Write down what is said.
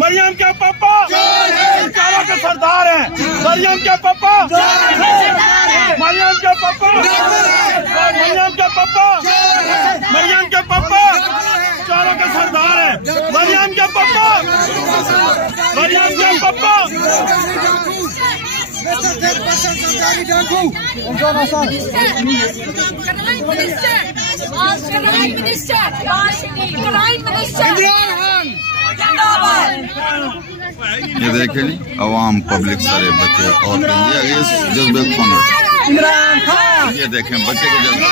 मरियम के पापा चारों के सरदार हैं। मरियम के पापा, मरियम के पापा, मरियम के पापा, मरियम के पापा चारों के सरदार हैं। मरियम के पापा, मरियम के पापा। ये देखे नहीं अवाम पब्लिक सारे बच्चे और जज्बे इमरान खान, ये देखें बच्चे के जज्बे।